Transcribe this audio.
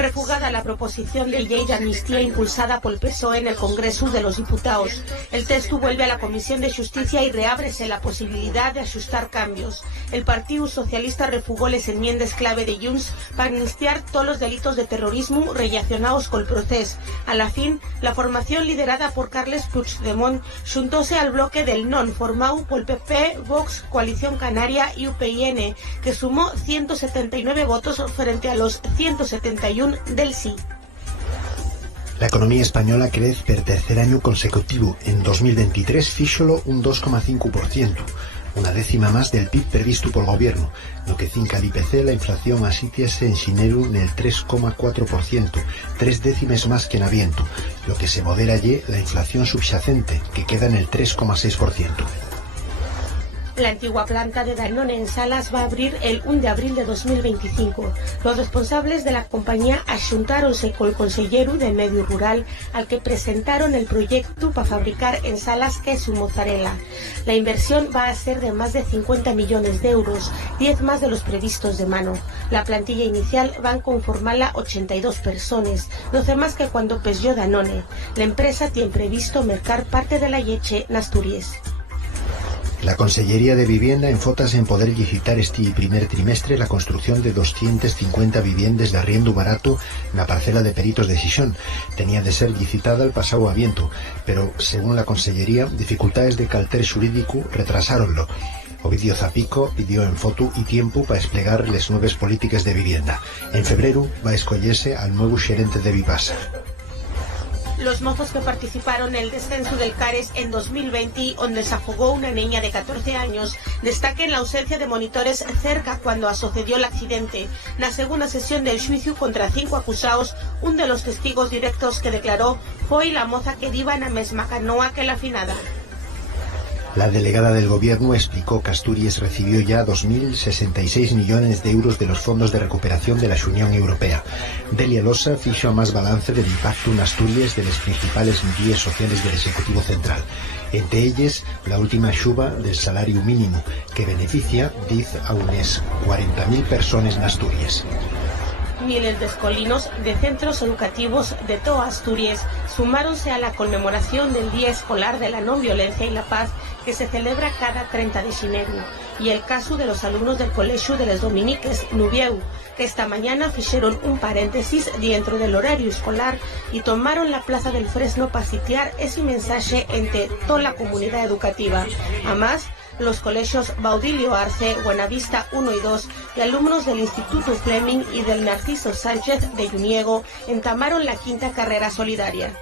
Refugada la proposición de ley de amnistía impulsada por el PSOE en el Congreso de los Diputados. El texto vuelve a la Comisión de Justicia y reábrese la posibilidad de ajustar cambios. El Partido Socialista refugó las enmiendas clave de Junts para amnistiar todos los delitos de terrorismo relacionados con el proceso. A la fin, la formación liderada por Carles Puigdemont juntóse al bloque del non formado por el PP, Vox, Coalición Canaria y UPyN, que sumó 179 votos frente a los 171 del sí. La economía española crece per tercer año consecutivo. En 2023 fíxolo un 2,5%, una décima más del PIB previsto por el gobierno. Lo que cinca el IPC, la inflación asítiase en xineru nel 3,4%, 3 décimes más que en aviento. Lo que se modera allí la inflación subyacente, que queda en el 3,6%. La antigua planta de Danone en Salas va a abrir el 1 de abril de 2025. Los responsables de la compañía axuntáronse con el consellero de Medio Rural al que presentaron el proyecto para fabricar en Salas queso mozzarella. La inversión va a ser de más de 50 millones de euros, 10 más de los previstos de mano. La plantilla inicial va a conformarla 82 personas, 12 más que cuando pesó Danone. La empresa tiene previsto mercar parte de la leche en Asturias. La Consellería de Vivienda enfótase en poder licitar este primer trimestre la construcción de 250 viviendas de arriendo barato en la parcela de Peritos de Xixón. Tenía de ser licitada el pasado aviento, pero, según la Consellería, dificultades de carácter xurídico retrasáronlo. Ovidio Zapico pidió en foto y tiempo para desplegar las nuevas políticas de vivienda. En febrero va a escogerse al nuevo gerente de Vivasa. Los mozos que participaron en el descenso del Cares en 2020, donde se afogó una niña de 14 años, destaquen la ausencia de monitores cerca cuando sucedió el accidente. En la segunda sesión del juicio contra 5 acusados, un de los testigos directos que declaró fue la moza que iba en la mesma canoa que la finada. La delegada del Gobierno explicó que Asturias recibió ya 2.066 millones de euros de los fondos de recuperación de la Unión Europea. Delia Losa fixo a más balance del impacto en Asturias de las principales medidas sociales del Ejecutivo Central. Entre ellas, la última xuba del salario mínimo, que beneficia, dice, a unas 40.000 personas en Asturias. Miles de escolinos de centros educativos de toda Asturias sumáronse a la conmemoración del Día Escolar de la No Violencia y la Paz que se celebra cada 30 de xineru, y el caso de los alumnos del Colegio de les Dominiques Nubieu, que esta mañana fixeron un paréntesis dentro del horario escolar y tomaron la Plaza del Fresno para sitiar ese mensaje entre toda la comunidad educativa. Además, los colegios Baudilio Arce, Buenavista 1 y 2 y alumnos del Instituto Fleming y del Narciso Sánchez de Lluniego entamaron la quinta carrera solidaria.